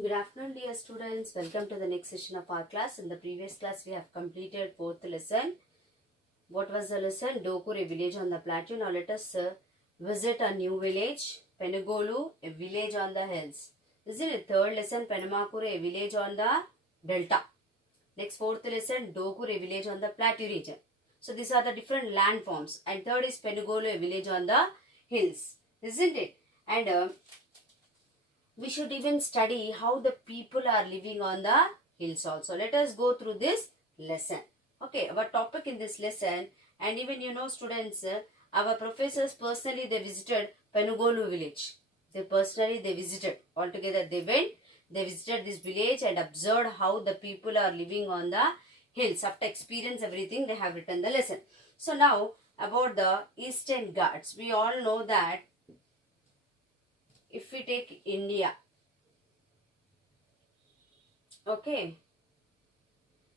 Good afternoon, dear students. Welcome to the next session of our class. In the previous class, we have completed fourth lesson. What was the lesson? Dokkur, a village on the plateau. Now let us visit a new village. Penugolu, a village on the hills. Isn't it? Third lesson, Penamakuru, a village on the delta. Next, fourth lesson, Dokkur, a village on the plateau region. So these are the different landforms. And third is Penugolu, a village on the hills. Isn't it? And we should even study how the people are living on the hills also. Let us go through this lesson. Okay, our topic in this lesson, and even students, our professors personally they visited Penugolu village. They visited. Altogether they went, they visited this village and observed how the people are living on the hills. After experience everything, they have written the lesson. So now about the Eastern Ghats. We all know that if we take India, okay,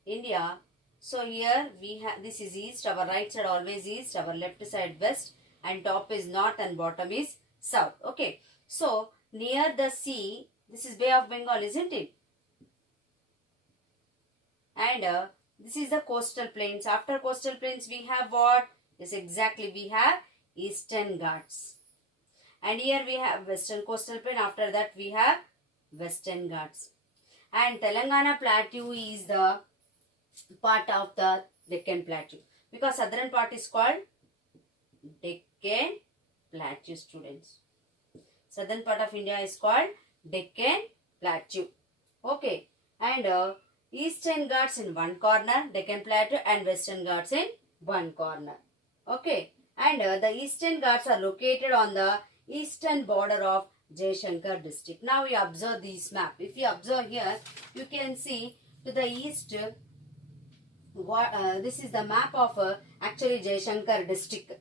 India, so here we have, this is east, our right side always east, our left side west, and top is north and bottom is south. Okay, so near the sea, this is Bay of Bengal, isn't it? And this is the coastal plains. After coastal plains we have what? Yes, exactly, we have Eastern Ghats. And here we have Western Coastal Plain. After that we have Western Ghats. And Telangana Plateau is the part of the Deccan Plateau. Because southern part is called Deccan Plateau, students. Southern part of India is called Deccan Plateau. Okay. And Eastern Ghats in one corner, Deccan Plateau, and Western Ghats in one corner. Okay. And the Eastern Ghats are located on the eastern border of Jaishankar district. Now we observe this map. If you observe here, you can see to the east, this is the map of actually Jaishankar district.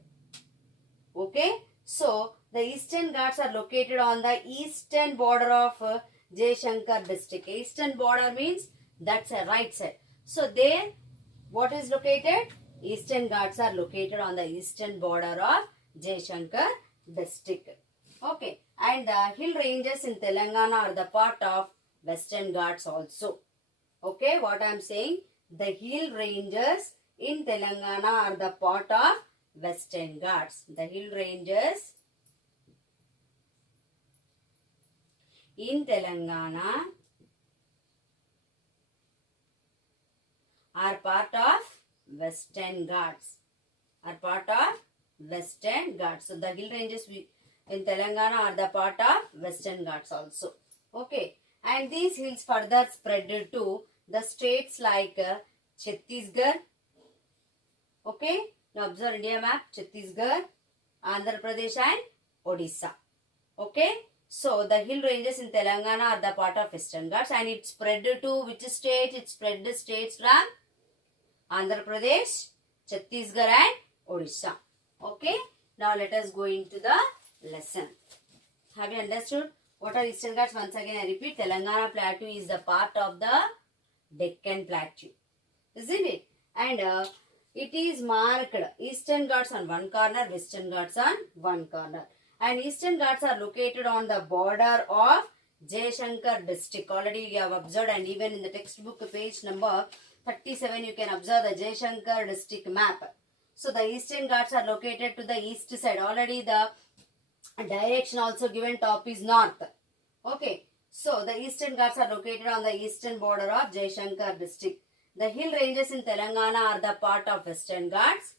Okay, so the Eastern Ghats are located on the eastern border of Jaishankar district. Eastern border means that's a right side. So there, what is located? Eastern Ghats are located on the eastern border of Jaishankar district. Okay, and the hill ranges in Telangana are the part of Western Ghats also. Okay, what I am saying, the hill ranges in Telangana are the part of Western Ghats. The hill ranges in Telangana are part of Western Ghats. Are part of Western Ghats. So the hill ranges in Telangana are the part of Western Ghats also. Okay. And these hills further spread to the states like Chhattisgarh. Okay. Now observe India map. Chhattisgarh, Andhra Pradesh and Odisha. Okay. So the hill ranges in Telangana are the part of Western Ghats, and it spread to which state? It spread the states from Andhra Pradesh, Chhattisgarh and Odisha. Okay. Now let us go into the lesson. Have you understood? What are Eastern Ghats? Once again I repeat, Telangana Plateau is the part of the Deccan Plateau. Isn't it? And it is marked Eastern Ghats on one corner, Western Ghats on one corner. And Eastern Ghats are located on the border of Jaishankar district. Already you have observed, and even in the textbook page number 37 you can observe the Jaishankar district map. So the Eastern Ghats are located to the east side. Already the direction also given, top is north. Okay. So the Eastern Ghats are located on the eastern border of Jaishankar district. The hill ranges in Telangana are the part of Western Ghats.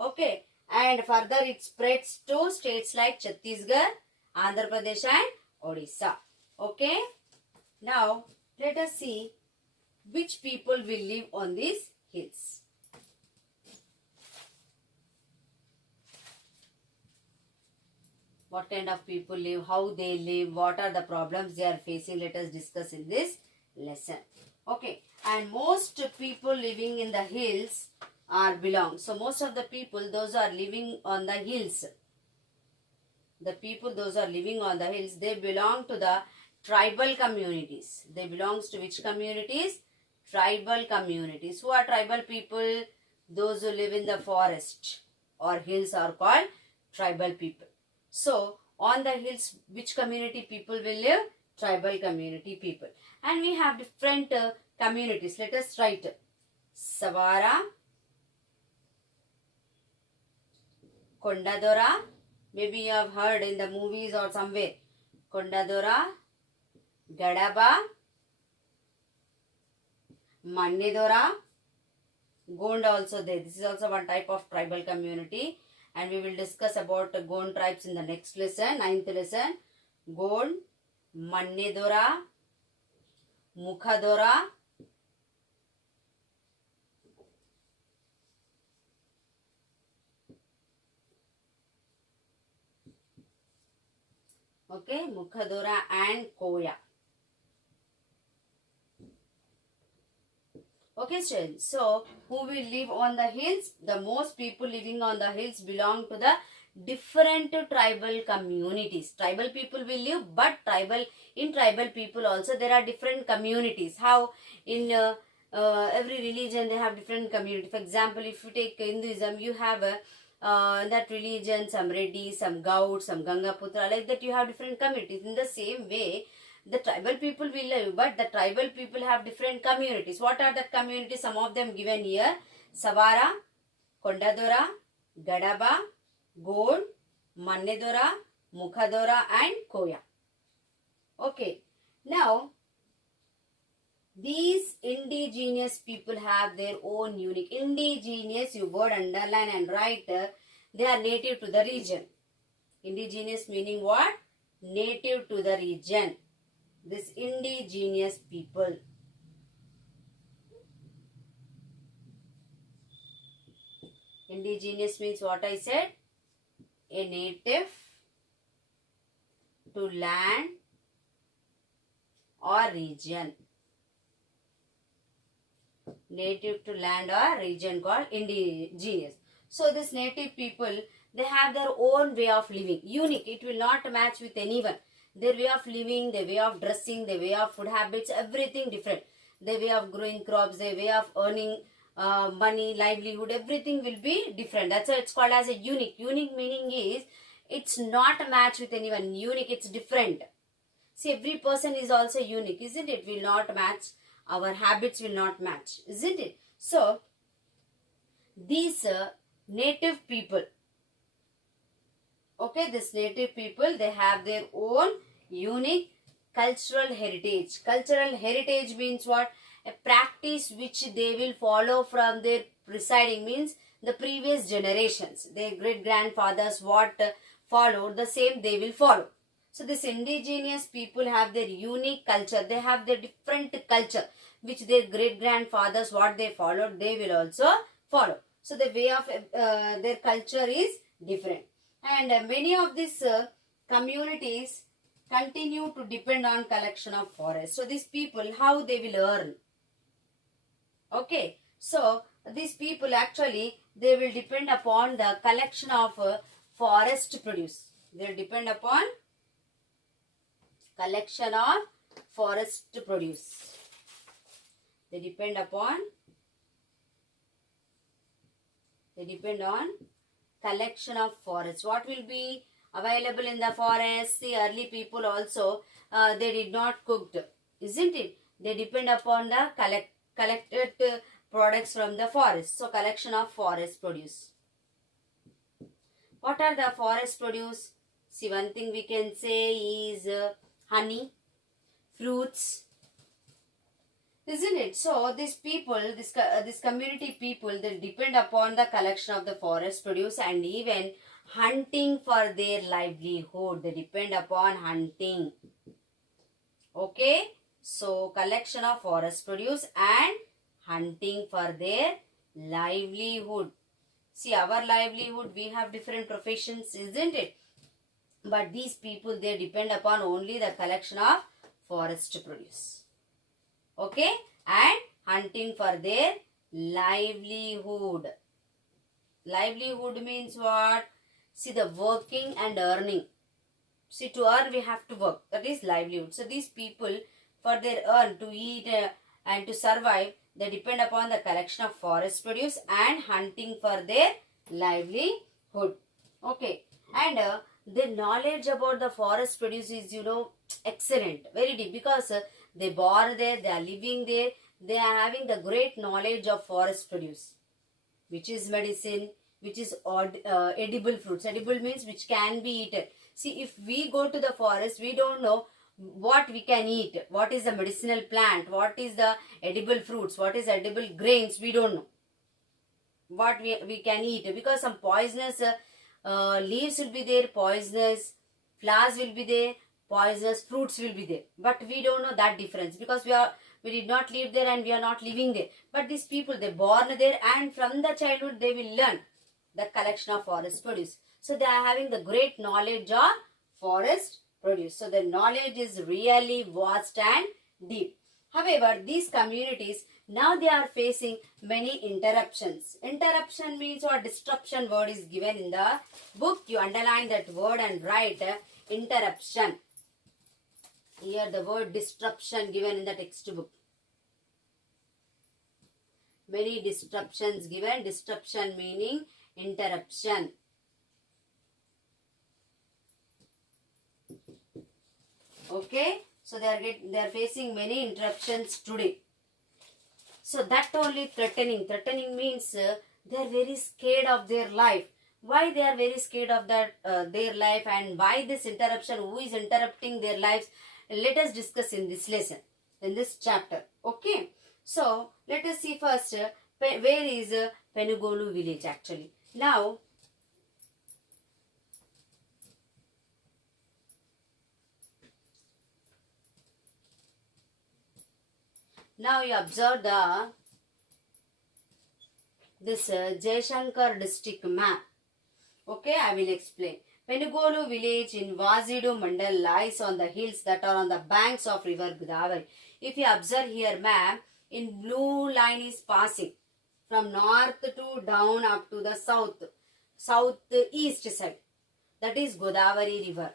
Okay. And further it spreads to states like Chhattisgarh, Andhra Pradesh and Odisha. Okay. Now let us see which people will live on these hills. What kind of people live, how they live, what are the problems they are facing, let us discuss in this lesson. Okay, and most people living in the hills are belong. So most of the people, those are living on the hills. The people, those are living on the hills, they belong to the tribal communities. They belongs to which communities? Tribal communities. Who are tribal people? Those who live in the forest or hills are called tribal people. So, on the hills, which community people will live? tribal community people. And we have different communities. Let us write Savara, Kondadora, maybe you have heard in the movies or somewhere. Kondadora, Gadaba, Mannedora, Gond also there. This is also one type of tribal community. And we will discuss about Gond tribes in the next lesson, 9th lesson. Gond, Mannedora, Mukhadora, okay, Mukhadora and Koya. Okay, students. So, who will live on the hills? The most people living on the hills belong to the different tribal communities. Tribal people will live, but in tribal people also there are different communities. How in every religion they have different community. For example, if you take Hinduism, you have that religion, some Reddy, some Gaud, some Gangaputra, like that you have different communities. In the same way, the tribal people will live, but the tribal people have different communities. What are the communities? Some of them given here. Savara, Kondadora, Gadaba, Gond, Mannedora, Mukhadora and Koya. Okay. Now, these indigenous people have their own unique. Indigenous, you word underline and write. They are native to the region. Indigenous meaning what? Native to the region. This indigenous people. Indigenous means what I said? A native to land or region. Native to land or region called indigenous. So this native people, they have their own way of living. Unique. It will not match with anyone. Their way of living, their way of dressing, their way of food habits, everything different. Their way of growing crops, their way of earning money, livelihood, everything will be different. That's why it's called as a unique. Unique meaning is, it's not a match with anyone. Unique, it's different. See, every person is also unique, isn't it? Will not match. Our habits will not match, isn't it? So, these native people, okay, this native people, they have their own unique cultural heritage. Cultural heritage means what? A practice which they will follow from their presiding, means the previous generations. Their great-grandfathers what followed, the same they will follow. So this indigenous people have their unique culture. They have their different culture which their great-grandfathers what they followed, they will also follow. So the way of their culture is different. And many of these communities continue to depend on collection of forests. So these people, how they will earn? Okay. So these people actually, they will depend upon the collection of forest produce. They will depend upon collection of forest produce. They depend on collection of forests. What will be available in the forest? The early people also, they did not cook, isn't it? They depend upon the collected products from the forest. So collection of forest produce. What are the forest produce? See, one thing we can say is honey, fruits, isn't it? So these people, this community people, they depend upon the collection of the forest produce and even hunting for their livelihood. They depend upon hunting. Okay. So collection of forest produce and hunting for their livelihood. See, our livelihood, we have different professions, isn't it? But these people, they depend upon only the collection of forest produce. Okay, and hunting for their livelihood. Livelihood means what? See, the working and earning. See, to earn we have to work. That is livelihood. So these people, for their earn, to eat and to survive, they depend upon the collection of forest produce and hunting for their livelihood. Okay, and their knowledge about the forest produce is, excellent, very deep, because they born there, they are living there, they are having the great knowledge of forest produce, which is medicine, which is edible fruits. Edible means which can be eaten. See, if we go to the forest, we don't know what we can eat, what is the medicinal plant, what is the edible fruits, what is edible grains, we don't know what we can eat, because some poisonous leaves will be there, poisonous flowers will be there, poisonous fruits will be there, but we don't know that difference, because we did not live there and we are not living there. But these people, they born there, and from the childhood they will learn the collection of forest produce. So they are having the great knowledge of forest produce. So the knowledge is really vast and deep. However, these communities, now they are facing many interruptions. Interruption means, or disruption word is given in the book. You underline that word and write interruption. Here the word disruption given in the textbook. Many disruptions given. Disruption meaning interruption. Okay. So they are facing many interruptions today. So that only threatening. Threatening means they are very scared of their life. Why they are very scared of their life, and why this interruption? Who is interrupting their lives? Let us discuss in this lesson, in this chapter. Okay. So let us see first where is Penugolu village actually. Now you observe this Jaishankar district map. Okay, I will explain. Penugolu village in Vazidu Mandal lies on the hills that are on the banks of river Godavari. If you observe here map, in blue line is passing from north to down up to the southeast side. That is Godavari river.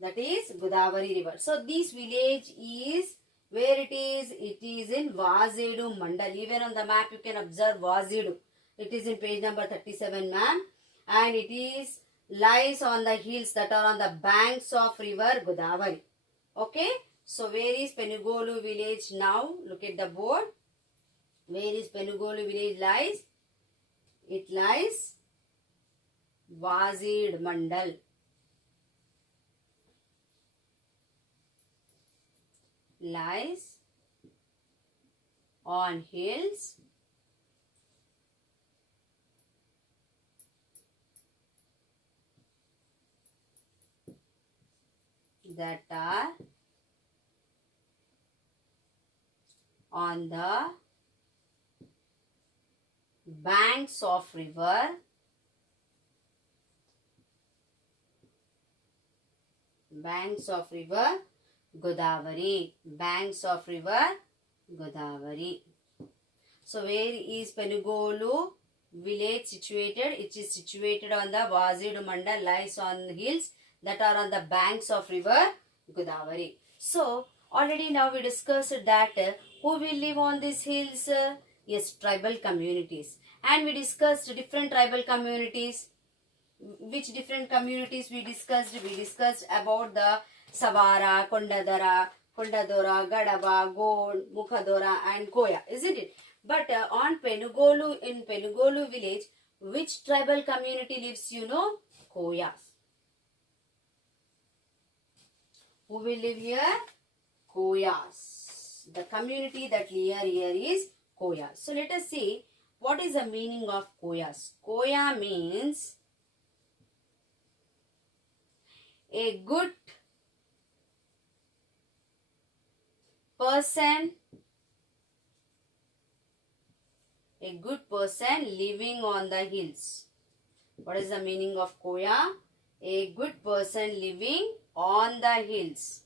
That is Godavari river. So this village is, where it is? It is in Vazidu Mandal. Even on the map you can observe Vazidu. It is in page number 37 ma'am. And it is lies on the hills that are on the banks of river Godavari. Okay. So where is Penugolu village now? Look at the board. Where is Penugolu village lies? It lies Vazid Mandal. Lies on hills that are on the banks of river Godavari. Banks of river Godavari. So where is Penugolu village situated? It is situated on the Vazidu Mandal, lies on hills that are on the banks of river Godavari. So already now we discussed that who will live on these hills? Yes, tribal communities. And we discussed different tribal communities. Which different communities we discussed? We discussed about the Savara, Kondadora, Gadaba, Gond, Mukhadora and Koya, isn't it? But on Penugolu, in Penugolu village, which tribal community lives, you know? Koyas. Who will live here? Koyas. The community that live here is Koyas. So let us see what is the meaning of Koyas. Koya means a good person, living on the hills. What is the meaning of Koya? A good person living on the hills.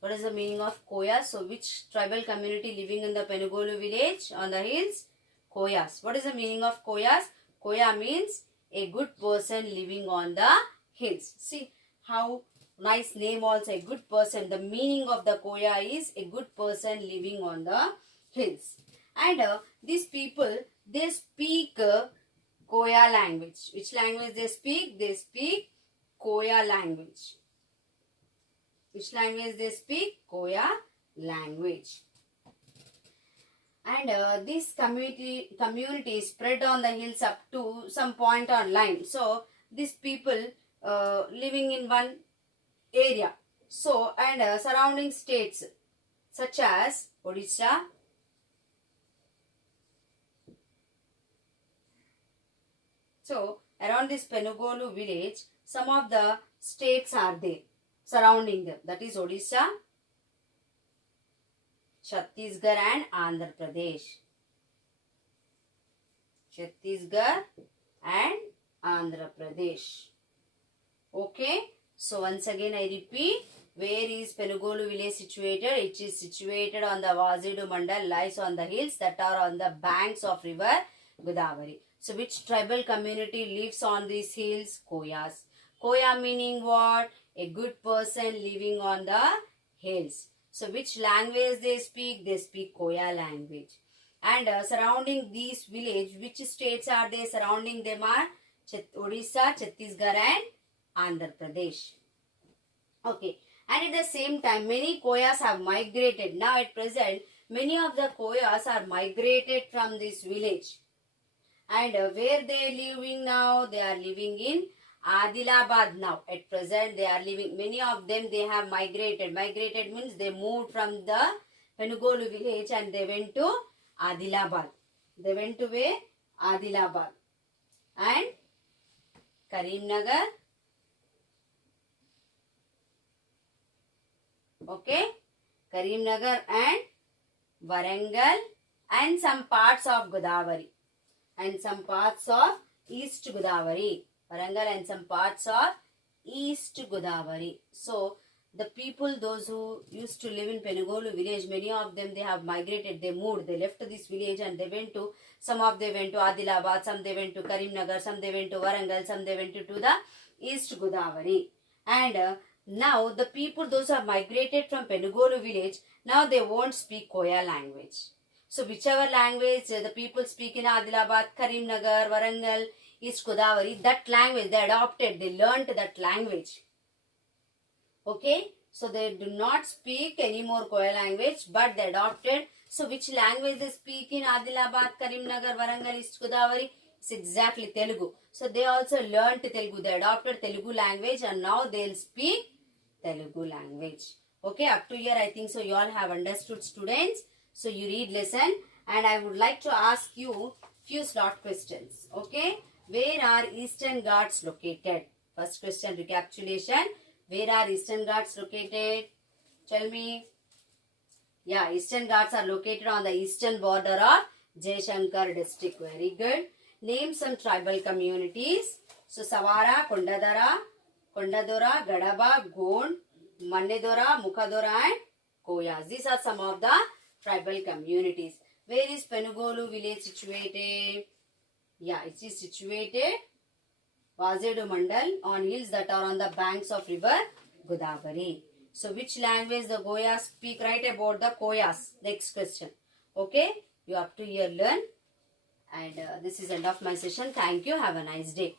What is the meaning of Koya? So which tribal community living in the Penugolu village on the hills? Koyas. What is the meaning of Koyas? Koya means a good person living on the hills. See how nice name also, a good person. The meaning of the Koya is a good person living on the hills. And these people, they speak Koya language. Which language they speak? They speak Koya language. Which language they speak? Koya language. And this community spread on the hills up to some point or line. So these people living in one area. So and surrounding states such as Odisha, so around this Penugolu village, some of the states are there surrounding them. That is Odisha, Chhattisgarh and Andhra Pradesh. Chhattisgarh and Andhra Pradesh. Okay. So once again I repeat, where is Penugolu village situated? It is situated on the Vazidu Mandal, lies on the hills that are on the banks of river Godavari. So which tribal community lives on these hills? Koyas. Koya meaning what? A good person living on the hills. So which language they speak? They speak Koya language. And surrounding these village, which states are they surrounding them are? Odisha, Chhattisgarh and Andhra Pradesh. Okay. And at the same time, many Koyas have migrated. Now at present, many of the Koyas are migrated from this village. And where they are living now? They are living in Adilabad now. At present, they are living, many of them, they have migrated. Migrated means they moved from the Penugolu village and they went to Adilabad. They went to where? Adilabad. And Karimnagar. Okay. Karimnagar and Warangal and some parts of Godavari. And some parts of East Godavari. Warangal and some parts of East Godavari. So, the people, those who used to live in Penugolu village, many of them, they have migrated, they moved, they left this village and they went to, some of they went to Adilabad, some they went to Karimnagar, some they went to Warangal, some they went to the East Godavari. And now, the people, those who have migrated from Penugolu village, now they won't speak Koya language. So, whichever language the people speak in Adilabad, Karimnagar, Warangal, East Godavari, that language they adopted, they learnt that language. Okay, so they do not speak any more Koya language, but they adopted. So which language they speak in Adilabad, Karimnagar, Warangal, East Godavari? It's exactly Telugu. So they also learnt Telugu. They adopted Telugu language and now they'll speak Telugu language. Okay, up to here I think so you all have understood, students. So you read lesson and I would like to ask you few slot questions. Okay, where are Eastern Ghats located? First question, recapitulation. Where are Eastern Ghats located? Tell me. Yeah, Eastern Ghats are located on the eastern border of Jaishankar district. Very good. Name some tribal communities. So, Savara, Kondadara, Gadaba, Gond, Mannedora, Mukhadora and Koyas. These are some of the tribal communities. Where is Penugolu village situated? Yeah, it is situated Vazedu Mandal on hills that are on the banks of river Godavari. So, which language the Koyas speak? Write about the Koyas. Next question. Okay, you have to here learn. And this is end of my session. Thank you. Have a nice day.